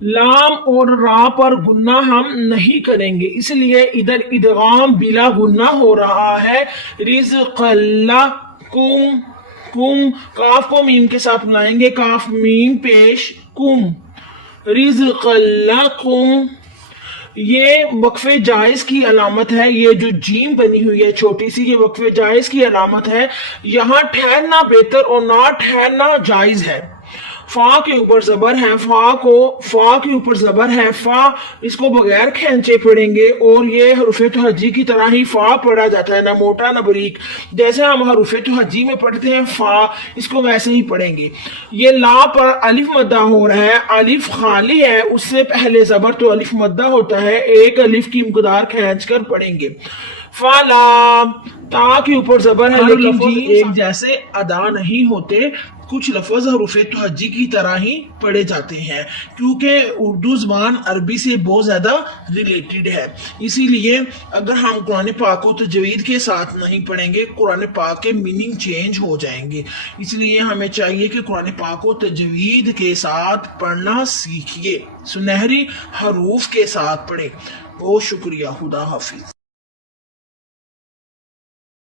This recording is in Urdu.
لام اور را پر گنہ ہم نہیں کریں گے، اس لیے ادھر ادغام بلا گنہ ہو رہا ہے۔ رزق اللہ کم، کم کاف کو میم کے ساتھ ملائیں گے، کاف میم پیش کم، رزق اللہ کم۔ یہ وقف جائز کی علامت ہے، یہ جو جیم بنی ہوئی ہے چھوٹی سی، یہ وقف جائز کی علامت ہے۔ یہاں ٹھہرنا بہتر اور نہ ٹھہرنا جائز ہے۔ فا کے اوپر زبر ہے، فا کے اوپر زبر ہے، فا اس کو بغیر کھینچے پڑھیں گے، اور یہ حروف تہجی کی طرح ہی فا پڑھا جاتا ہے، نہ موٹا نہ بریک، جیسے ہم حروف تہجی میں پڑھتے ہیں فا، اس کو ویسے ہی پڑھیں گے۔ یہ لا پر الف مدہ ہو رہا ہے، الف خالی ہے، اس سے پہلے زبر تو الف مدہ ہوتا ہے، ایک الف کی مقدار کھینچ کر پڑھیں گے۔ فالا تا کے اوپر زبر ہے، لیکن لفظ ایک جیسے ادا نہیں ہوتے، کچھ لفظ حروف تہجی کی طرح ہی پڑھے جاتے ہیں، کیونکہ اردو زبان عربی سے بہت زیادہ ریلیٹڈ ہے۔ اسی لیے اگر ہم قرآن پاک کو تجوید کے ساتھ نہیں پڑھیں گے، قرآن پاک کے میننگ چینج ہو جائیں گے۔ اس لیے ہمیں چاہیے کہ قرآن پاک کو تجوید کے ساتھ پڑھنا سیکھیے، سنہری حروف کے ساتھ پڑھیں۔ بہت شکریہ، خدا حافظ۔